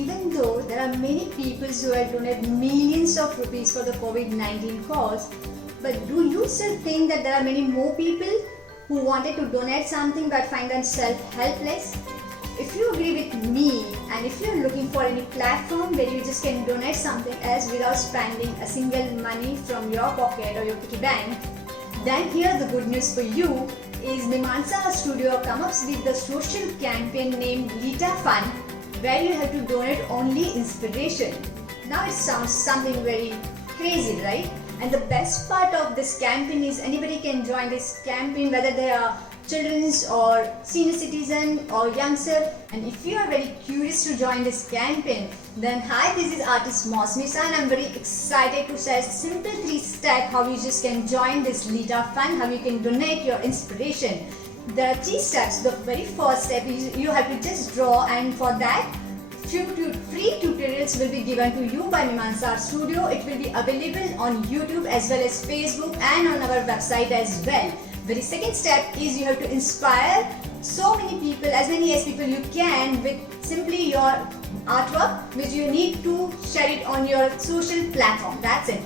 Even though there are many people who have donated millions of rupees for the COVID-19 cause, but do you still think that there are many more people who wanted to donate something but find themselves helpless? If you agree with me, and if you're looking for any platform where you just can donate something else without spending a single money from your pocket or your piggy bank, then here the good news for you is Mimamsa Studio comes up with the social campaign named Lita Fund, where you have to donate only inspiration. Now it sounds something very crazy, right? And the best part of this campaign is anybody can join this campaign, whether they are children or senior citizen or youngster. And if you are very curious to join this campaign, then hi, this is artist Mosmisa, and I'm very excited to share a simple 3-step how you just can join this Lita Fund, how you can donate your inspiration. There are 3 steps. The very first step is you have to just draw, and for that few free tutorials will be given to you by Mimamsa Studio. It will be available on YouTube as well as Facebook and on our website as well. Very second step is you have to inspire so many people, as many as people you can, with simply your artwork, which you need to share it on your social platform. That's it.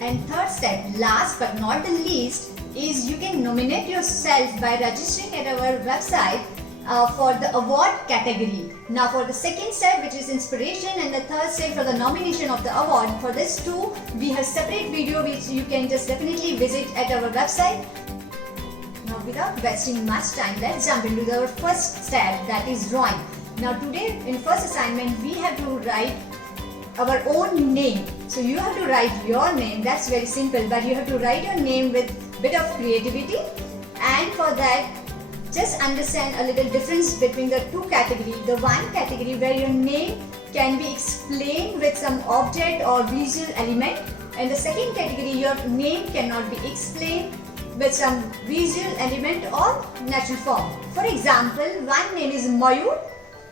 And third step, last but not the least, is you can nominate yourself by registering at our website for the award category. Now for the second step, which is inspiration, and the third step for the nomination of the award, for this too we have separate video which you can just definitely visit at our website. Now without wasting much time, let's jump into our first step, that is drawing. Now today in first assignment we have to write our own name. So you have to write your name. That's very simple, but you have to write your name with bit of creativity, and for that just understand a little difference between the 2 categories. The one category where your name can be explained with some object or visual element, and the second category your name cannot be explained with some visual element or natural form. For example, one name is Mayur,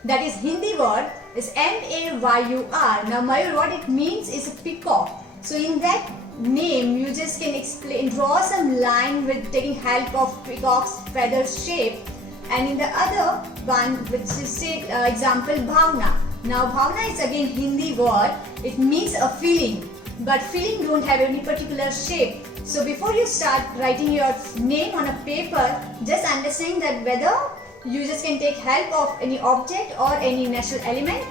that is Hindi word is M-A-Y-U-R. Now Mayur, what it means is a peacock. So in that name you just can explain, draw some line with taking help of peacock's feather shape. And in the other one, which is say example Bhavna. Now Bhavna is again Hindi word. It means a feeling, but feeling don't have any particular shape. So before you start writing your name on a paper, just understand that whether you just can take help of any object or any natural element.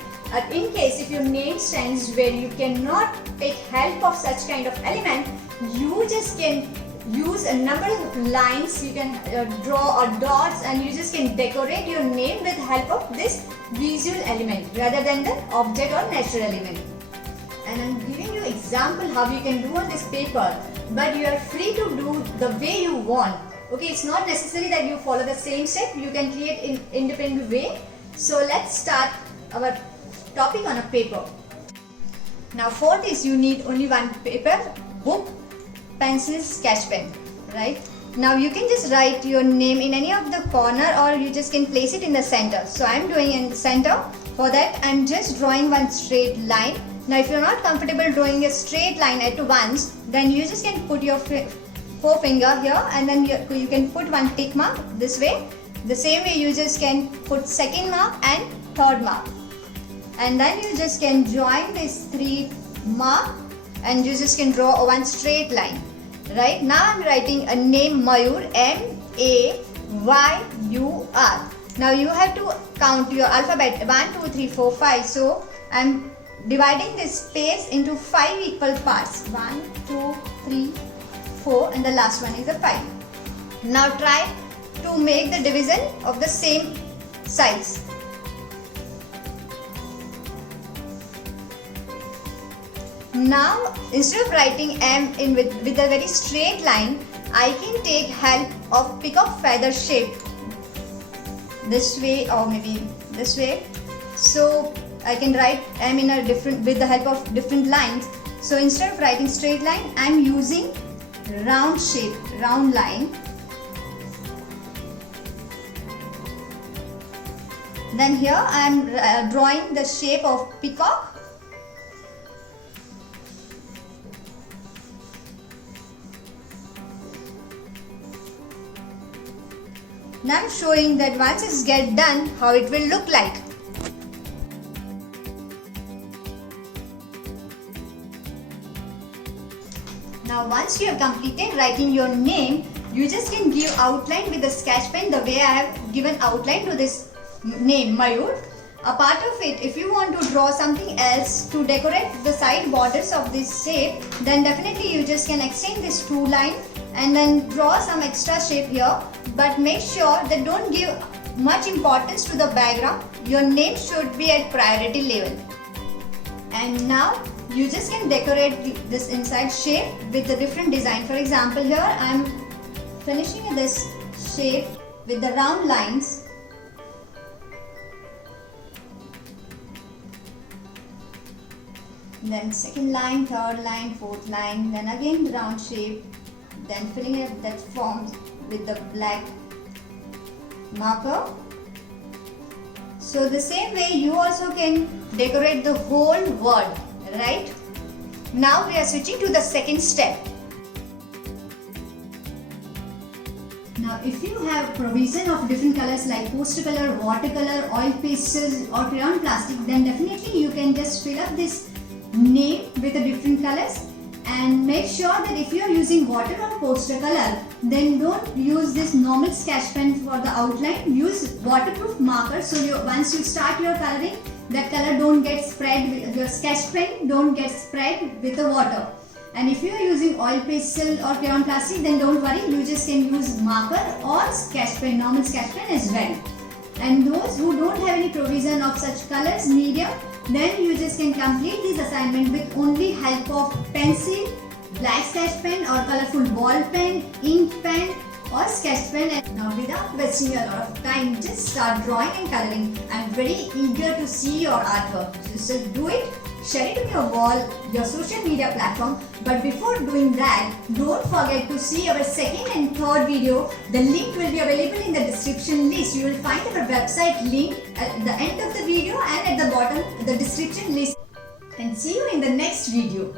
In case if your name stands where you cannot take help of such kind of element, you just can use a number of lines, you can draw or dots, and you just can decorate your name with help of this visual element rather than the object or natural element. And I'm giving you example how you can do on this paper, but you are free to do the way you want. Okay, it's not necessary that you follow the same step, you can create in independent way. So let's start our topic on a paper. Now for this you need only one paper, book, pencil, sketch pen, right? Now you can just write your name in any of the corner, or you just can place it in the center. So I'm doing in the center. For that I'm just drawing one straight line. Now if you're not comfortable drawing a straight line at once, then you just can put your forefinger here, and then you can put one tick mark this way. The same way you just can put second mark and third mark. And then you just can join these 3 mark, and you just can draw one straight line. Right now I'm writing a name Mayur, M-A-Y-U-R. Now you have to count your alphabet 1, 2, 3, 4, 5. So I'm dividing this space into 5 equal parts. 1, 2, 3, 4, and the last one is a 5. Now try to make the division of the same size. Now instead of writing M in with a very straight line, I can take help of peacock feather shape this way or maybe this way. So I can write M in a different with the help of different lines. So instead of writing straight line, I am using round shape, round line. Then here I am drawing the shape of peacock. Now I am showing that once it's get done, how it will look like. Now once you have completed writing your name, you just can give outline with the sketch pen the way I have given outline to this name Mayur. A part of it, if you want to draw something else to decorate the side borders of this shape, then definitely you just can extend this two line and then draw some extra shape here. But make sure that don't give much importance to the background. Your name should be at priority level. And now you just can decorate this inside shape with a different design. For example, here I am finishing this shape with the round lines. Then second line, third line, fourth line, then again the round shape, then filling it that form with the black marker. So the same way you also can decorate the whole word, right? Now we are switching to the second step. Now if you have provision of different colors like poster color, watercolor, oil pastels or crayon plastic, then definitely you can just fill up this name with the different colors. And make sure that if you are using water or poster color, then don't use this normal sketch pen for the outline. Use waterproof marker, so once you start your coloring, that color don't get spread with your sketch pen, don't get spread with the water. And if you are using oil pastel or crayon plastic, then don't worry, you just can use marker or sketch pen, normal sketch pen as well. And those who don't have any provision of such colors, medium, then you just can complete this assignment with only help of pencil, black sketch pen or colorful ball pen, ink pen or sketch pen. And now without wasting a lot of time, just start drawing and coloring. I'm very eager to see your artwork. So just do it, share it on your wall, your social media platform. But before doing that, don't forget to see our second and third video. The link will be available in the description list. You will find our website link at the end of the video and at the bottom the description list. And see you in the next video.